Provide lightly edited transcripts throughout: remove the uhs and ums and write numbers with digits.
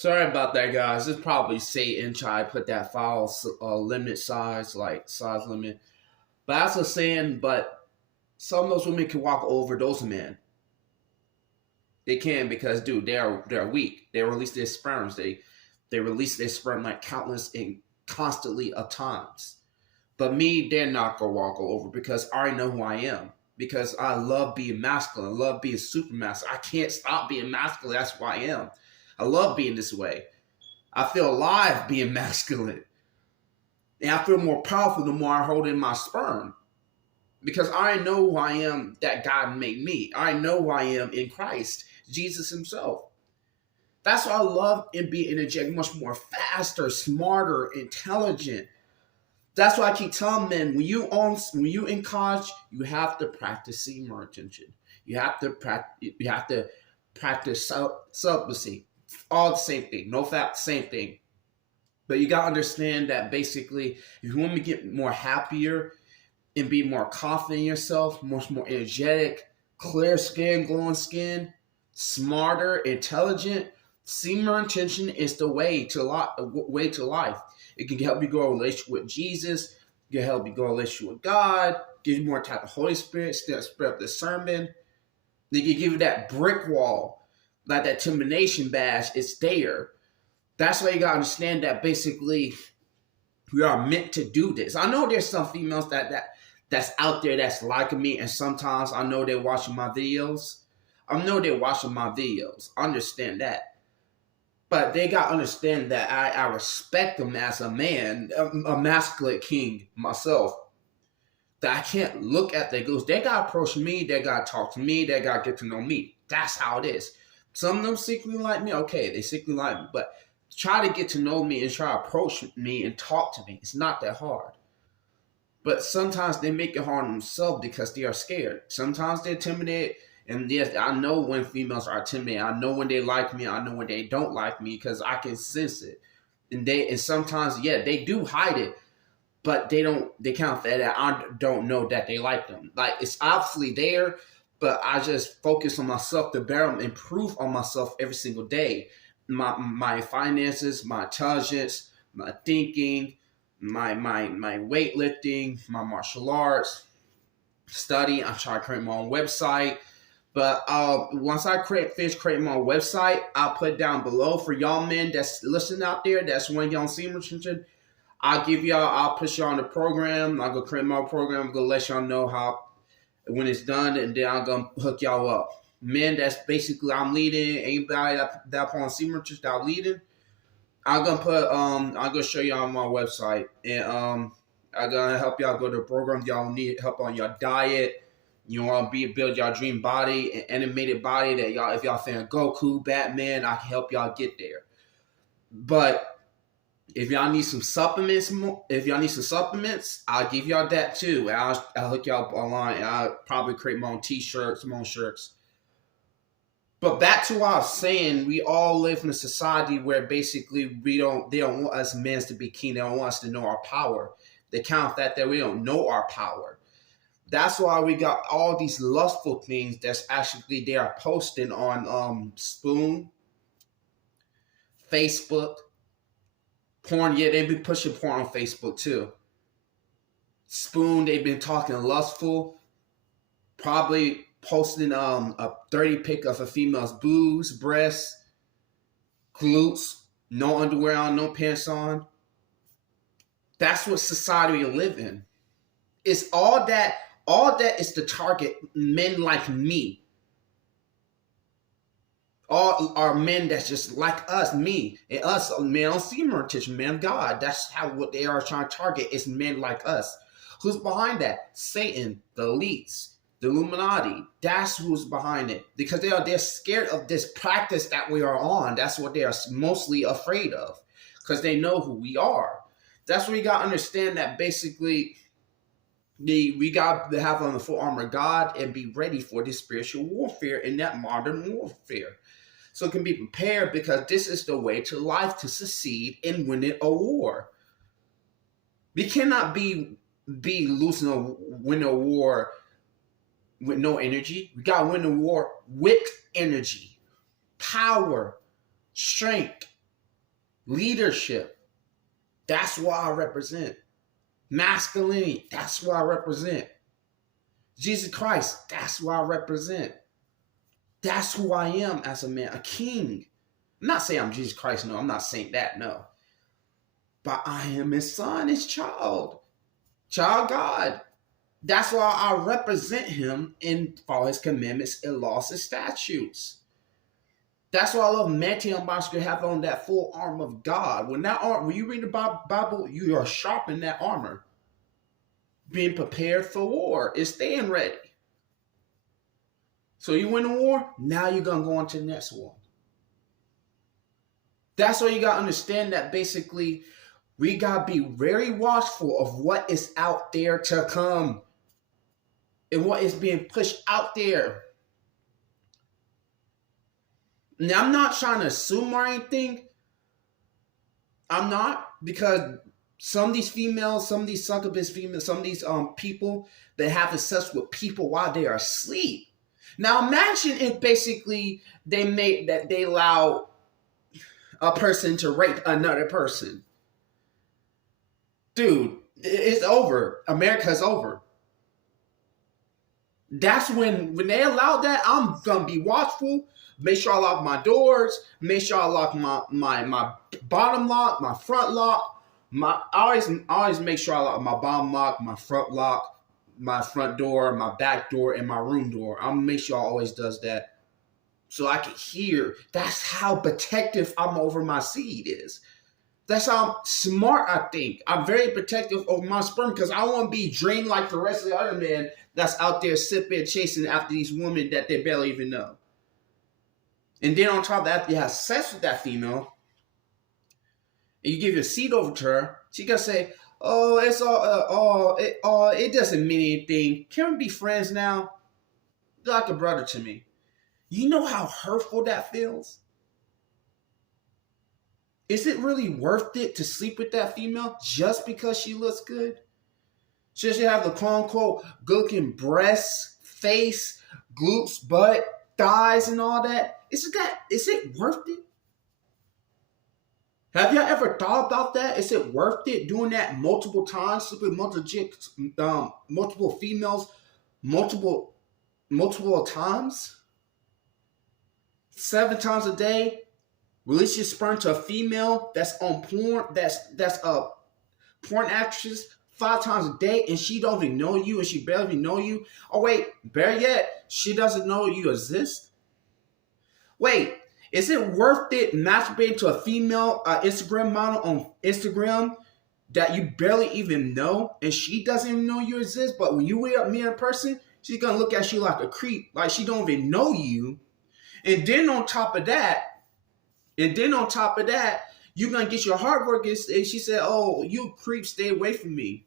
Sorry about that, guys. It's probably Satan trying to put that file limit size, like size limit. But as I was saying, but some of those women can walk over those men. They can because, dude, they're weak. They release their sperms. They release their sperm like countless and constantly of times. But me, they're not gonna walk over because I already know who I am. Because I love being masculine. I love being super masculine. I can't stop being masculine. That's who I am. I love being this way. I feel alive being masculine. And I feel more powerful the more I hold in my sperm. Because I know who I am that God made me. I know who I am in Christ, Jesus himself. That's why I love and be energetic, much more faster, smarter, intelligent. That's why I keep telling men, when you in college, you have to practice semen retention. You have to practice celibacy. All the same thing. No fact, same thing. But you gotta understand that basically, if you want to get more happier and be more confident in yourself, much more energetic, clear skin, glowing skin, smarter, intelligent, semen retention is the way to life. It can help you grow a relationship with Jesus. It can help you grow a relationship with God. Give you more type of Holy Spirit. Spread up the sermon. They can give you that brick wall, like that termination badge. It's there. That's why you gotta understand that basically we are meant to do this. I know there's some females that's out there that's liking me, and sometimes I know they're watching my videos. I know they're watching my videos. I understand that. But they got to understand that I respect them as a man, a masculine king myself. That I can't look at their goals. They got to approach me. They got to talk to me. They got to get to know me. That's how it is. Some of them secretly like me. Okay, they secretly like me. But try to get to know me and try to approach me and talk to me. It's not that hard. But sometimes they make it hard on themselves because they are scared. Sometimes they're intimidated. And yes, I know when females are intimidated. I know when they like me. I know when they don't like me because I can sense it. And sometimes, yeah, they do hide it, but they kind of that I don't know that they like them. Like, it's obviously there, but I just focus on myself to better improve on myself every single day. My finances, my intelligence, my thinking, my weightlifting, my martial arts, study. I'm trying to create my own website. But once I finish creating my website, I'll put it down below for y'all men that's listening out there. That's when y'all see retention. I'll put y'all on the program. I'll go create my program. I'm gonna let y'all know how when it's done, and then I'm gonna hook y'all up. Men, that's basically I'm leading. Anybody that upon semen retention that I'm leading, I'm gonna show y'all on my website, and I'm gonna help y'all go to the program. Y'all need help on your diet. You want to build your dream body, an animated body that y'all, if y'all fan Goku, Batman, I can help y'all get there. But if y'all need some supplements, I'll give y'all that too. I'll hook y'all up online, and I'll probably create my own t-shirts, my own shirts. But back to what I was saying, we all live in a society where basically they don't want us men to be king. They don't want us to know our power. They count that we don't know our power. That's why we got all these lustful things that's actually they are posting on Spoon, Facebook, porn. Yeah, they've been pushing porn on Facebook too. Spoon, they've been talking lustful, probably posting a 30 pic of a female's boobs, breasts, glutes, no underwear on, no pants on. That's what society we live in. It's all that is to target men like me. All are men that's just like us, me, and us, men on semen retention, men of God. That's what they are trying to target is men like us. Who's behind that? Satan, the elites, the Illuminati. That's who's behind it. Because they're scared of this practice that we are on. That's what they are mostly afraid of. Because they know who we are. That's what we got to understand, that basically we got to have on the full armor of God and be ready for this spiritual warfare in that modern warfare. So it can be prepared, because this is the way to life to succeed in winning a war. We cannot be win a war with no energy. We got to win a war with energy, power, strength, Leadership, that's what I represent. Masculinity, that's what I represent. Jesus Christ, that's what I represent. That's who I am as a man, a king. I'm not saying I'm Jesus Christ, no, I'm not saying that, no. But I am his son, his child God. That's why I represent him and follow his commandments and laws and statutes. That's why I love meditating on my scripture, have on that full armor of God. When you read the Bible, you are sharpening that armor. Being prepared for war is staying ready. So you win the war, now you're going to go on to the next war. That's why you got to understand that basically we got to be very watchful of what is out there to come and what is being pushed out there. Now, I'm not trying to assume or anything. I'm not, because some of these females, some of these succubus females, some of these people that have sex with people while they are asleep. Now, imagine if basically they allow a person to rape another person. Dude, it's over. America's over. That's when they allow that, I'm gonna be watchful. Make sure I lock my doors. Make sure I lock my bottom lock, my front lock. I always make sure I lock my bottom lock, my front lock, my front door, my back door, and my room door. I'm gonna make sure I always does that, so I can hear. That's how protective I'm over my seed is. That's how I'm smart, I think. I'm very protective of my sperm because I want to be drained like the rest of the other men that's out there sipping, chasing after these women that they barely even know. And then on top of that, after you have sex with that female, and you give your seed over to her, she gonna say, "Oh, it's it doesn't mean anything. Can we be friends now? You're like a brother to me." You know how hurtful that feels? Is it really worth it to sleep with that female just because she looks good? Should she have the quote-unquote good-looking breasts, face, glutes, butt, thighs, and all that? Is it worth it? Have y'all ever thought about that? Is it worth it doing that multiple times, sleeping with multiple females, multiple times? 7 times a day? Release your sperm to a female that's on porn, that's a porn actress 5 times a day, and she don't even know you, and she barely even know you. Oh wait, better yet, she doesn't know you exist. Wait, is it worth it masturbating to a female Instagram model on Instagram that you barely even know, and she doesn't even know you exist? But when you meet her in person, she's gonna look at you like a creep, like she don't even know you. And then on top of that, you're going to get your heart broken. And she said, "Oh, you creep, stay away from me."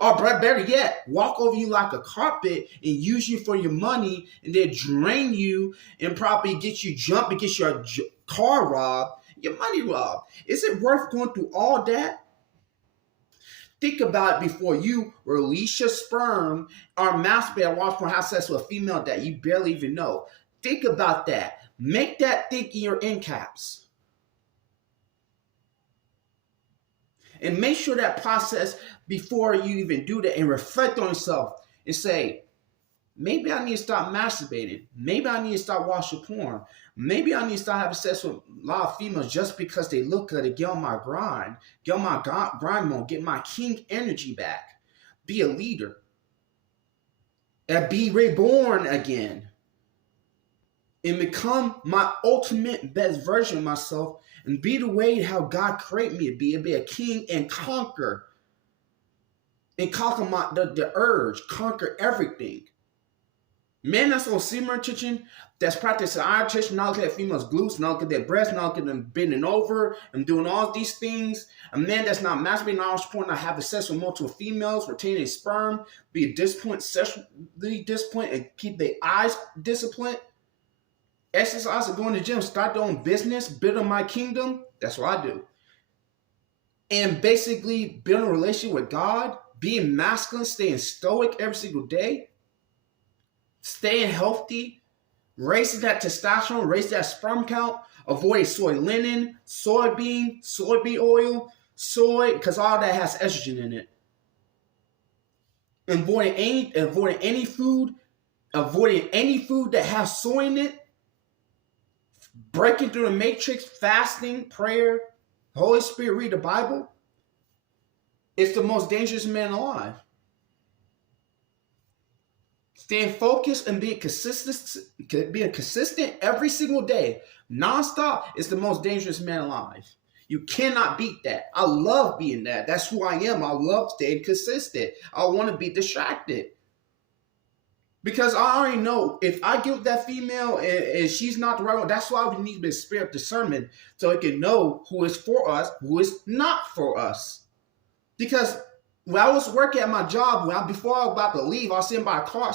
Or better yet, walk over you like a carpet and use you for your money and then drain you and probably get you jumped and get your car robbed, your money robbed. Is it worth going through all that? Think about it before you release your sperm or masturbate or watch porn, have sex with a female that you barely even know. Think about that. Make that think in your end caps. And make sure that process before you even do that and reflect on yourself and say, maybe I need to stop masturbating. Maybe I need to stop watching porn. Maybe I need to start having sex with a lot of females just because they look good and get on my grind. Get on my grind mode. Get my king energy back. Be a leader. And be reborn again. And become my ultimate best version of myself and be the way how God created me to be. And be a king and conquer. And conquer the urge. Conquer everything. Men that's on semen retention, that's practicing iron retention, not looking at females' glutes, not looking at their breasts, not looking at them bending over and doing all these things. A man that's not masturbating, not supporting, not having sex with multiple females, retaining sperm, be disciplined, sexually disciplined, and keep their eyes disciplined. Exercise and going to the gym, start their own business, build my kingdom. That's what I do. And basically build a relationship with God, being masculine, staying stoic every single day, staying healthy, raising that testosterone, raising that sperm count. Avoid soy linen, soybean oil, soy, because all that has estrogen in it. Avoiding any food that has soy in it. Breaking through the matrix, fasting, prayer, Holy Spirit, read the Bible. It's the most dangerous man alive. Staying focused and being consistent every single day, nonstop, is the most dangerous man alive. You cannot beat that. I love being that. That's who I am. I love staying consistent. I want to be distracted. Because I already know if I get with that female and she's not the right one, that's why we need the spirit of discernment so it can know who is for us, who is not for us. Because when I was working at my job, before I was about to leave, I was sitting by a car.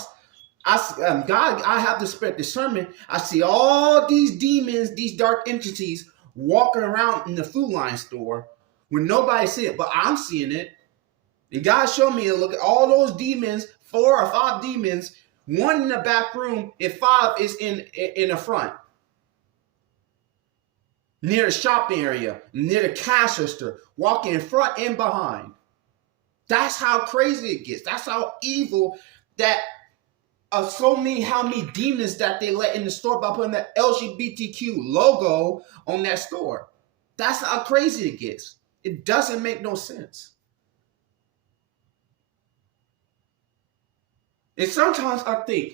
I have the spirit of discernment. I see all these demons, these dark entities walking around in the Food Line store when nobody's seeing it, but I'm seeing it. And God showed me to look at all those demons, 4 or 5 demons, 1 in the back room and 5 is in the front. Near the shopping area, near the cash register, walking in front and behind. That's how crazy it gets. That's how evil that how many demons that they let in the store by putting the LGBTQ logo on that store. That's how crazy it gets. It doesn't make no sense. And sometimes I think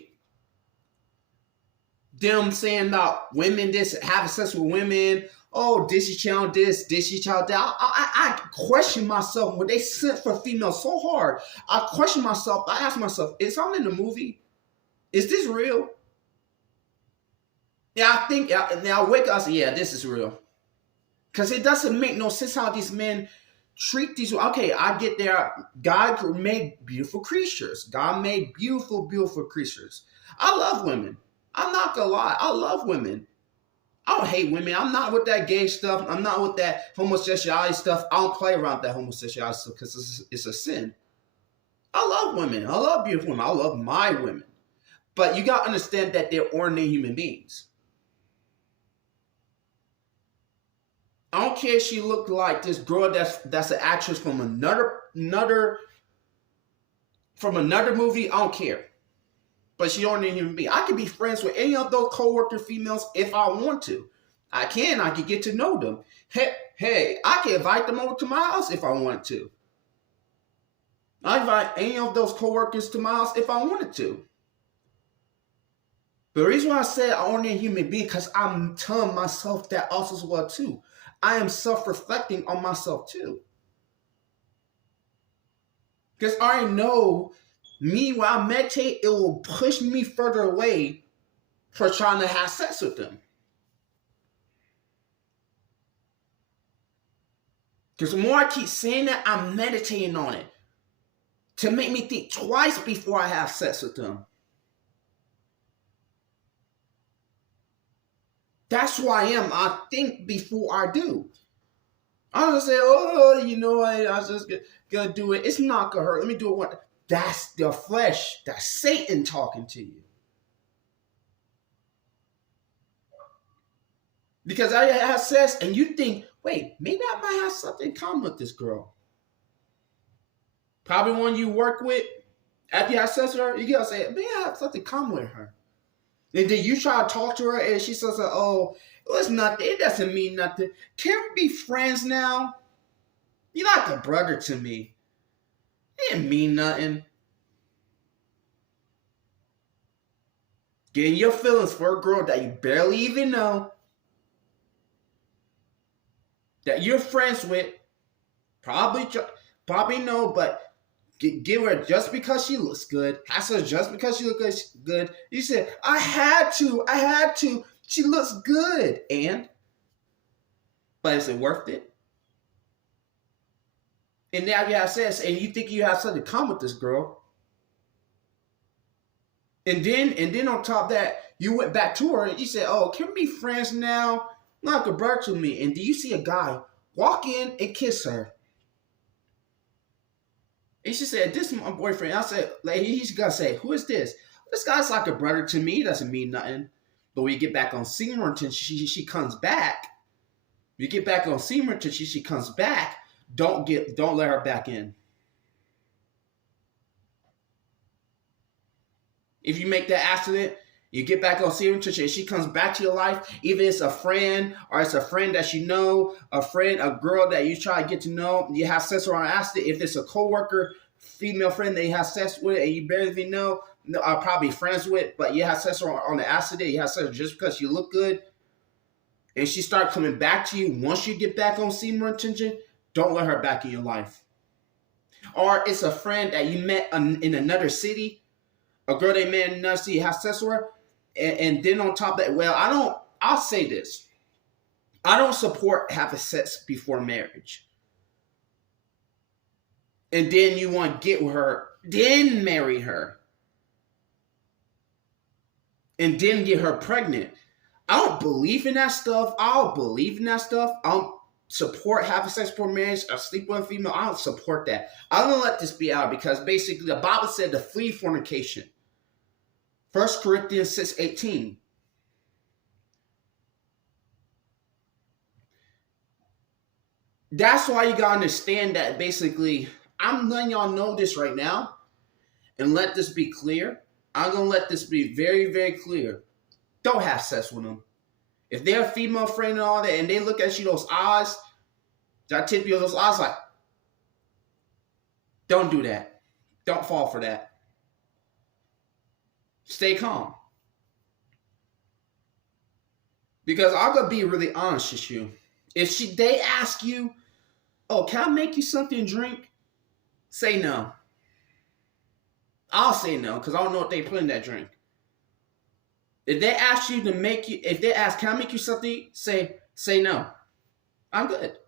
them saying about women this, having sex with women, oh, Disney Channel this, Disney Channel that. I question myself when they sent for females so hard. I question myself. I ask myself, is I'm in the movie? Is this real? Yeah, I think, now I wake up and say, yeah, this is real. Because it doesn't make no sense how these men treat these. Okay, I get there. God made beautiful creatures. God made beautiful, beautiful creatures. I love women. I'm not going to lie. I love women. I don't hate women. I'm not with that gay stuff. I'm not with that homosexuality stuff. I don't play around that homosexuality stuff because it's a sin. I love women. I love beautiful women. I love my women. But you got to understand that they're ordinary human beings. I don't care if she looked like this girl that's an actress from another movie. I don't care. But she's ordinary human being. I can be friends with any of those co-worker females if I want to. I can get to know them. Hey, I can invite them over to my house if I want to. I invite any of those co-workers to my house if I wanted to. But the reason why I said I'm ordinary human being because I'm telling myself that also as well too. I am self-reflecting on myself too. Because I know me, when I meditate, it will push me further away for trying to have sex with them. Because the more I keep saying that, I'm meditating on it to make me think twice before I have sex with them. That's who I am. I think before I do. I'm going to say, I was just going to do it. It's not going to hurt. Let me do it one. That's the flesh. That's Satan talking to you. Because I have sex and you think, wait, maybe I might have something in common with this girl. Probably one you work with. After you have sex with her, you gotta say, maybe I have something in common with her. And then you try to talk to her and she says, oh, it's nothing. It doesn't mean nothing. Can we be friends now? You're like a brother to me. It didn't mean nothing. Getting your feelings for a girl that you barely even know, that you're friends with, probably know, but give her just because she looks good. Ask her just because she looks good. You said, I had to. She looks good. But is it worth it? And now you have sex and you think you have something in common with this girl. And then on top of that, you went back to her and you said, oh, can we be friends now? Like a brother to me. And do you see a guy walk in and kiss her? And she said, this is my boyfriend. I said, like, he's gonna say, who is this? This guy's like a brother to me. He doesn't mean nothing. But when you get back on semen retention, she comes back. You get back on semen retention, she comes back. Don't let her back in. If you make that accident, you get back on semen retention, and she comes back to your life, even if it's a friend or it's a friend that you know, a girl that you try to get to know, you have sex with her on accident. If it's a coworker, female friend that you have sex with and you barely even know, probably friends with, but you have sex with her on the accident, you have sex just because you look good, and she start coming back to you once you get back on semen retention, don't let her back in your life. Or it's a friend that you met in another city, a girl they met in another city, have sex with her, and then on top of that, I'll say this. I don't support having sex before marriage. And then you want to get with her, then marry her, and then get her pregnant. I don't believe in that stuff. I don't support having sex before marriage or sleep with a female. I don't support that. I'm going to let this be out because basically the Bible said to flee fornication. 1 Corinthians 6:18. That's why you got to understand that basically, I'm letting y'all know this right now and let this be clear. I'm going to let this be very, very clear. Don't have sex with them. If they're a female friend and all that, and they look at you those eyes, that tip you those eyes like, don't do that. Don't fall for that. Stay calm. Because I'm gonna be really honest with you. If they ask you, "Oh, can I make you something to drink?" Say no. I'll say no because I don't know what they put in that drink. If they ask, "Can I make you something?" Say no. I'm good.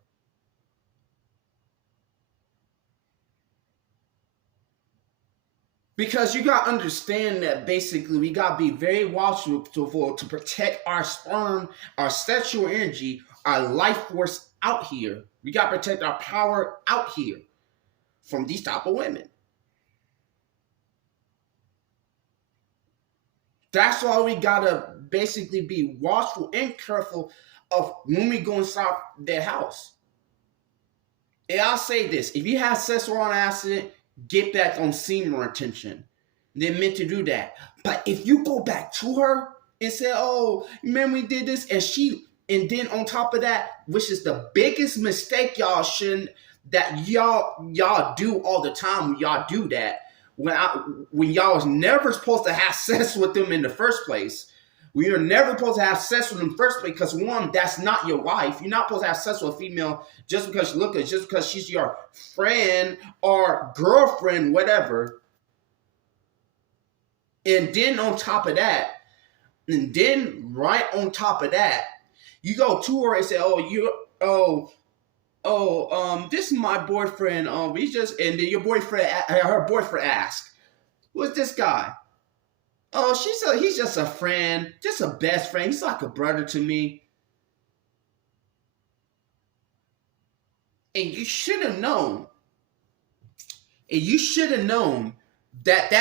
Because you got to understand that basically we got to be very watchful to protect our sperm, our sexual energy, our life force out here. We got to protect our power out here from these type of women. That's why we got to basically be watchful and careful of when we go inside their house. And I'll say this, if you have sex or on accident, get back on semen retention. They're meant to do that. But if you go back to her and say, "Oh, man, we did this," and then on top of that, which is the biggest mistake y'all do all the time when y'all do that, when y'all was never supposed to have sex with them in the first place. We are never supposed to have sex with them in the first place because, one, that's not your wife. You're not supposed to have sex with a female just because you look good, just because she's your friend or girlfriend, whatever. And then on top of that, you go to her and say, this is my boyfriend. And then her boyfriend asks, "Who's this guy?" "Oh, he's just a friend, just a best friend. He's like a brother to me." And you should have known. that